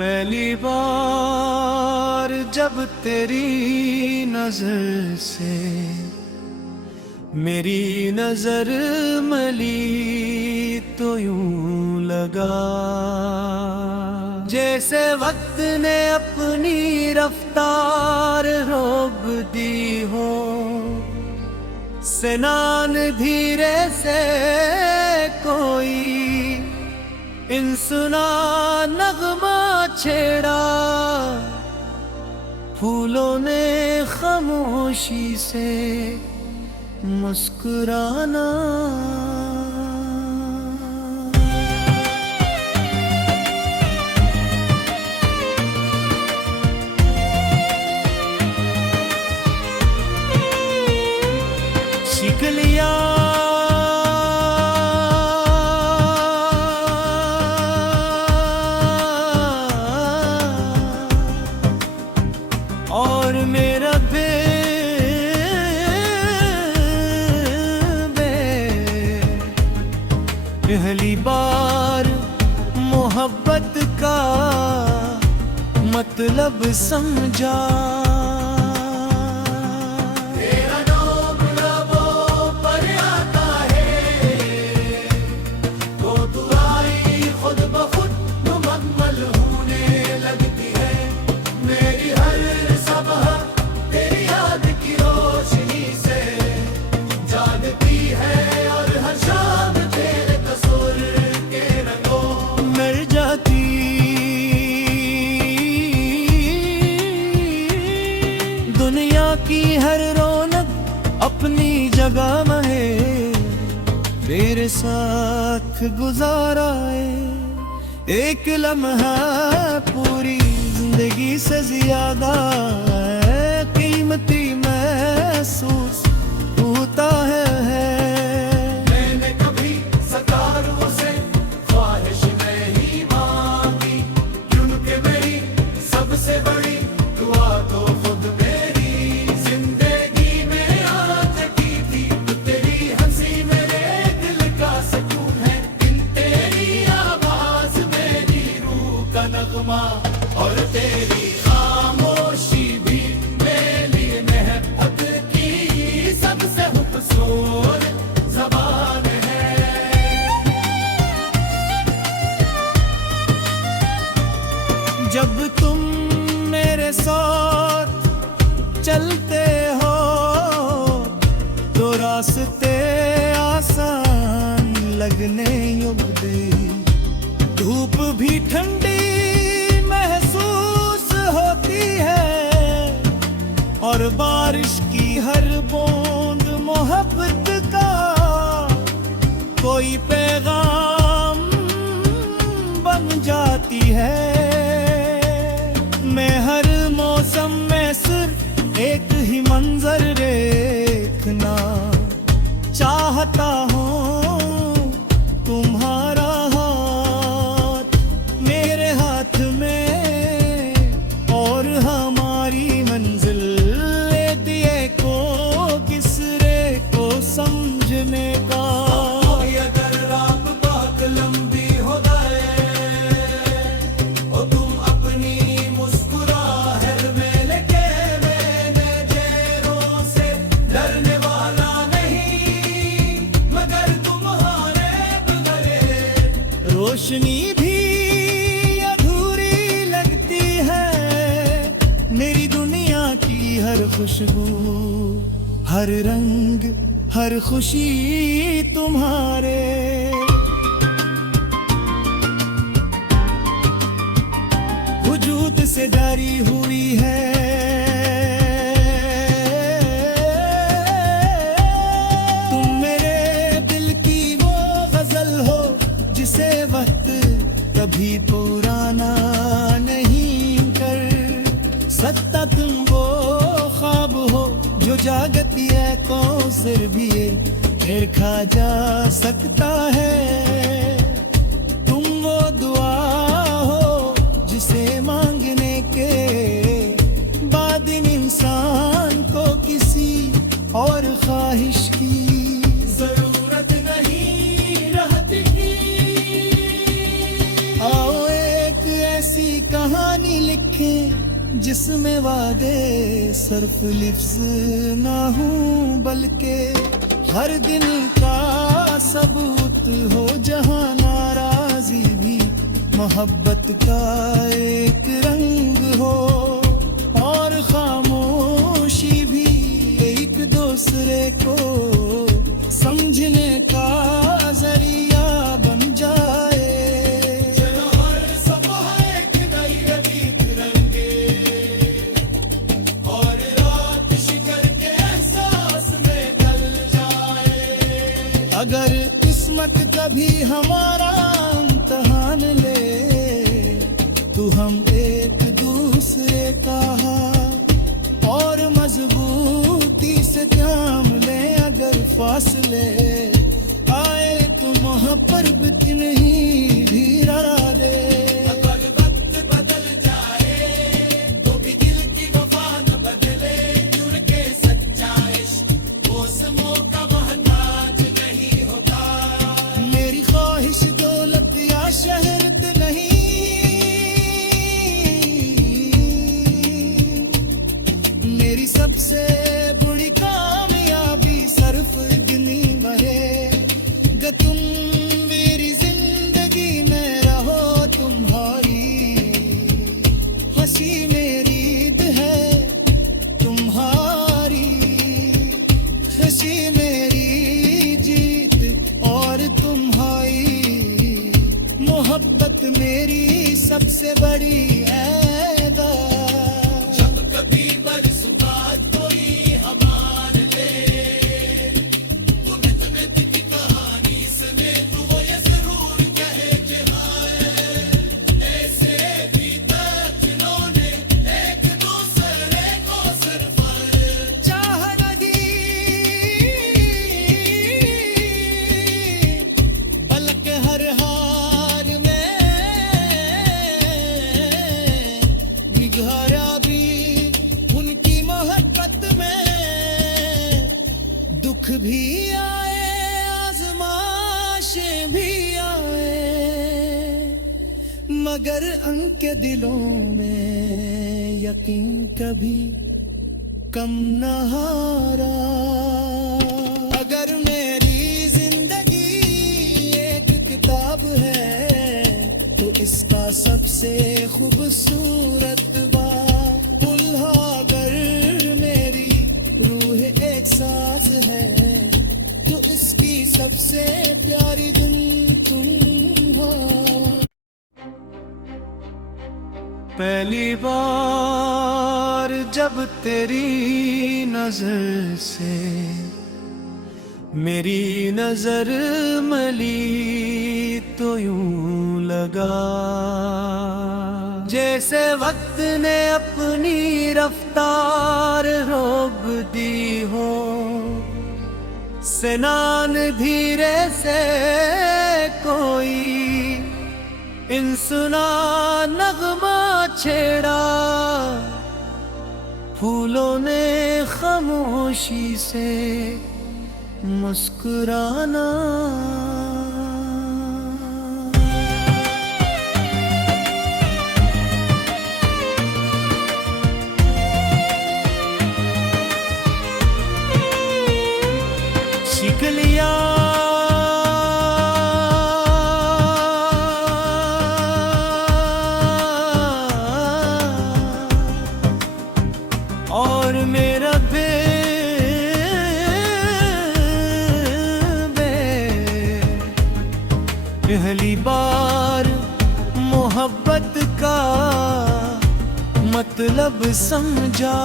पहली बार जब तेरी नजर से मेरी नजर मिली तो यूं लगा जैसे वक्त ने अपनी रफ्तार रोक दी हो, स्नान धीरे से कोई इंसुना नगमा छेड़ा, फूलों ने खामोशी से मुस्कुराना। सीख लिया और मेरा पहली बार मोहब्बत का मतलब समझा। तेरा नाम लबों पर आता है तो दुआएं खुद ब खुद मुकम्मल होने लगती है। मेरी हर सबह तेरी याद की रोशनी से जागती है और हर शाम तेरे तस्वीर के रंगों मिल जाती। दुनिया की हर रौनक अपनी जगह में है, तेरे साथ गुजारा है एक लम्हा पूरी जिंदगी से ज्यादा है कीमती महसूस होता है। मैंने कभी सरकारों से ख्वाहिश नहीं मांगी, क्योंकि मेरी सबसे बड़ी दुआ तो खुद मेरी जिंदगी में आज की थी। तो तेरी हंसी मेरे दिल का सुकून है, इन तेरी आवाज मेरी रूह का नगमा और तेरी खामोशी भी मेरे लिए महबत की सबसे खूबसूरत ज़बान है। जब तुम मेरे साथ चलते हो तो रास्ते आसान लगने लगते, धूप भी ठंडी महसूस होती है और बारिश की हर बूंद मोहब्बत का कोई पैगाम बन जाती है। मैं हर मौसम में सिर्फ एक ही मंजर देखना चाहता हूँ, तुम्हारा हाथ मेरे हाथ में और हमारी मंजिल ले दिए को किसरे को समझने का। अगर रात बहुत लंबी हो जाए और तुम अपनी मुस्कुराहट में लेके मैंने चेहरों से डरने वाला नहीं, मगर तुम्हारे बगैर रोशनी भी अधूरी लगती है। मेरी दुनिया की हर खुशबू, हर रंग, हर खुशी तुम्हारे वजूद से जारी हुई है। तुम मेरे दिल की वो गजल हो जिसे वक्त कभी पुराना नहीं कर सकता। तुम वो ख्वाब हो जो जागती है कौसर भी फिर खा जा सकता है। तुम वो दुआ हो जिसे मांगने के बाद इन इंसान को किसी और ख्वाहिश की जरूरत नहीं रहती। आओ एक ऐसी कहानी आंखें जिसमें वादे सिर्फ लिफ्ज ना हूँ बल्कि हर दिन का सबूत हो जहाँ नाराजी भी मोहब्बत का एक रंग हो और खामोशी भी एक दूसरे को समझने का जरिया बन जाए। चलो हर सुबह एक नई रंगीत रंगे और रात शिकर के एहसास में ढल जाए। अगर किस्मत कभी हमारा इम्तिहान ले तो हम एक दूसरे का और मजबूती से थाम ले। अगर फासले आए तो वहाँ पर भी नहीं भी डरा दे। अगर वक्त बदल जाए तो भी दिल की वफा न बदले। जुड़ के सच्चा इश्क मौसमों का मोहताज नहीं होता। मेरी ख्वाहिश दौलत या शहरत नहीं, मेरी सबसे बड़ी कामयाबी सिर्फ इतनी है कि तुम मेरी जिंदगी में रहो। तुम्हारी हंसी मेरी ईद है, तुम्हारी हंसी मेरी जीत और तुम्हारी मोहब्बत मेरी सबसे बड़ी ऐदा। दुख भी आए आजमाइशें भी आए मगर उनके दिलों में यकीन कभी कम न हारा। अगर मेरी जिंदगी एक किताब है तो इसका सबसे खूबसूरत बाब अगर मेरी रूह एक सांस है तो इसकी सबसे प्यारी धुन तुम हो। पहली बार जब तेरी नजर से मेरी नजर मिली तो यूं लगा जैसे वक्त ने अपनी रफ्तार रोक दी हो। सनान धीरे से कोई इंसुना नगमा छेड़ा, फूलों ने खामोशी से मुस्कुराना। सीख लिया और मेरा पहली बार मोहब्बत का मतलब समझा।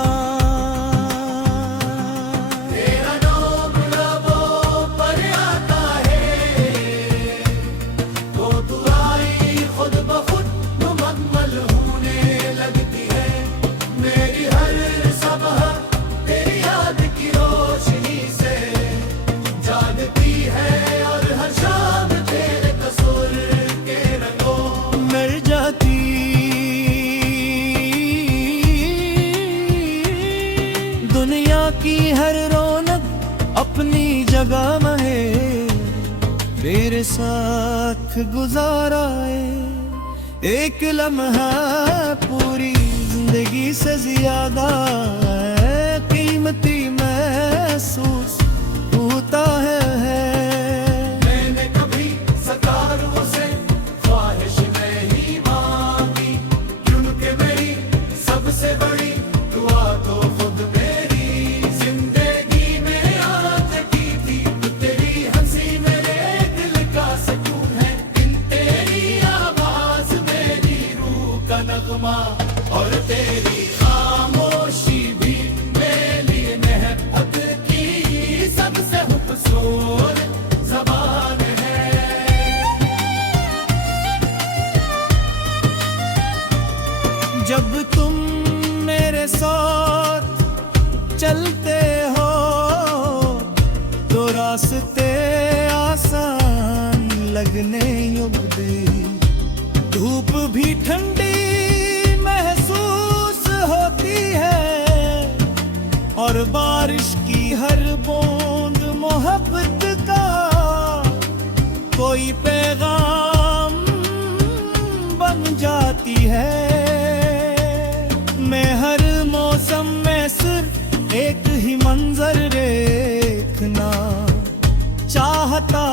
दुनिया की हर रौनक अपनी जगह में है, तेरे साथ गुजारा है एक लम्हा पूरी जिंदगी से ज्यादा कीमती महसूस होता है। मैंने कभी सरकारों से ख्वाहिश नहीं मांगी, क्योंकि मेरी सबसे बड़ी दुआ तो खुद मेरी जिंदगी में आज की थी। तो तेरी हंसी मेरे दिल का सुकून है, इन तेरी आवाज मेरी रूह का नगमा, और तेरी खामोशी भी मेरे लिए महबत की सबसे खूबसूरत ज़बान है। जब तुम मेरे साथ चलते हो तो रास्ते आसान लगने लगते, धूप भी ठंडी महसूस होती है और बारिश की हर बूंद मोहब्बत का कोई पैगाम बन जाती है। मैं हर मौसम में सिर्फ एक ही मंजर देखना चाहता